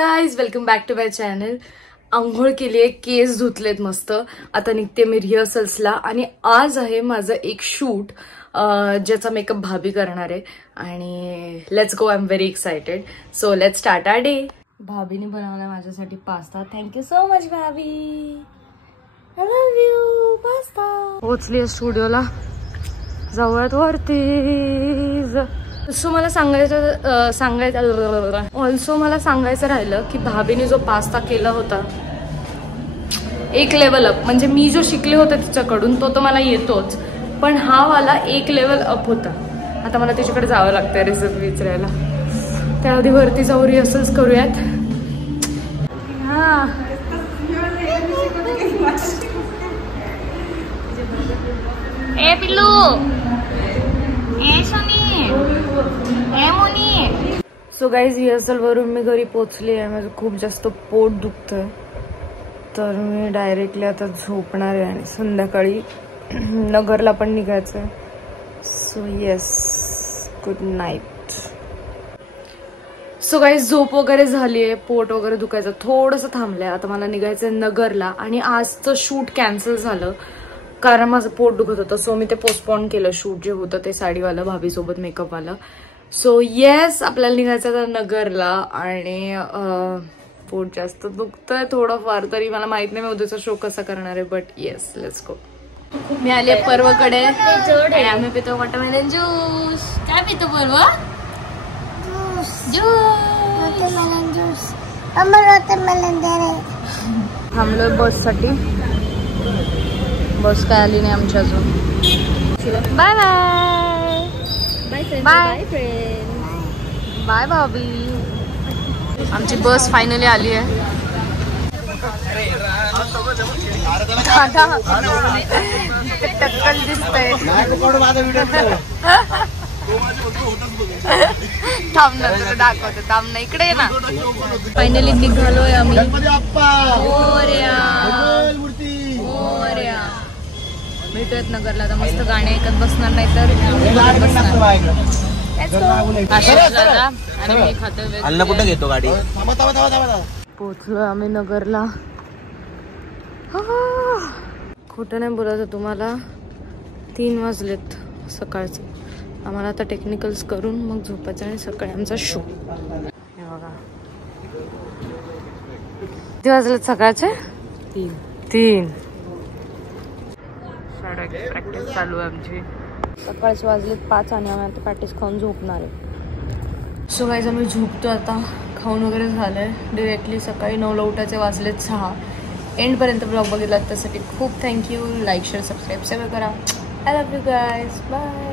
Guys, welcome back to my channel. आंघोळ केली आहे, केस धुतलेत मस्त. आता निघते मी रिहर्सल्सला आणि आज आहे माझं एक शूट ज्याचा मेकअप भाभी करणार आहे आणि let's go. I am very excited. So let's start our day. भाभीने बनवला माझ्यासाठी pasta. Thank you so much bhabhi. I love you. Pasta. पोहोचली स्टुडिओला, जवळत वरती. ऑल्सो मला सांगायचं राहिलं की भाभीने जो पास्ता केला होता एक लेवल अप, म्हणजे मी जो शिकले होते तिच्याकडून तो तर मला येतोच, पण हा वाला एक लेवल अप होता. आता मला तिच्याकडे जावं लागतंय रेसिपी विचारायला. त्याआधी वरती जाऊ, रिहर्सल्स करूयात. हा ए पिल्लू, ए सोनी, ए मोनी. सो गाईज, रिहर्सल वरून मी घरी पोहोचली आहे. माझं खूप जास्त पोट दुखतंय, तर मी डायरेक्टली आता झोपणार आहे आणि संध्याकाळी नगरला पण निघायचंय. So yes, good night. So guys, झोप वगैरे झाली आहे, पोट वगैरे दुखायचं थोडंसं थांबलंय. आता मला निघायचंय नगरला आणि आजचं शूट कॅन्सल झालं कारण माझं पोट दुखत होतं. सो मी ते पोस्टपोन केलं, शूट जे होतं ते साडीवालं, भाभीसोबत मेकअपवालं. सो येस, आपल्याला निघायचं आता नगरला आणि पोट जास्त दुखतंय थोडंफार. तरी मला माहित नाही मी उद्याचा शो कसा करणार आहे, बट येस, लेट्स गो. मी आली आहे पर्वकडे आणि आम्ही पितो वॉटरमेलन ज्यूस. काय पितो पर्व? ज्यूस. थांबलोय बससाठी. बस काय आली नाही आमच्या अजून. बाय बाय बाय बाय भाभी. आमची बस फायनली आली आहे. टक्कल दिसतंय. थांब ना, तुला दाखवते. थांब ना, इकडे ये ना. फायनली निघालोय आम्ही. भेटूयात नगरला. आता मस्त गाणे ऐकत बसणार, नाही तर आणि मी खातोय. अन्न कुठे घेतो गाडी. पोहोचलोय आम्ही नगरला. खोटं नाही बोलायचं तुम्हाला, 3 वाजलेत सकाळचे. आम्हाला आता टेक्निकल्स करून मग झोपायचं आणि सकाळी आमचा शो. हे बघा, किती वाजलेत सकाळचे? 3. प्रॅक्टिस चालू आहे आमची. सकाळचे वाजलेत 5 आणि आम्ही आता प्रॅक्टिस खाऊन झोपणार आहे. सो गाईज, आम्ही झोपतो आता. खाऊन वगैरे झालंय. डिरेक्टली सकाळी 9ला उठायचे, वाजलेत 6. एंडपर्यंत ब्लॉग बघितला त्यासाठी खूप थँक्यू. लाईक, शेअर, सबस्क्राईब सगळं करा. I love you guys. Bye.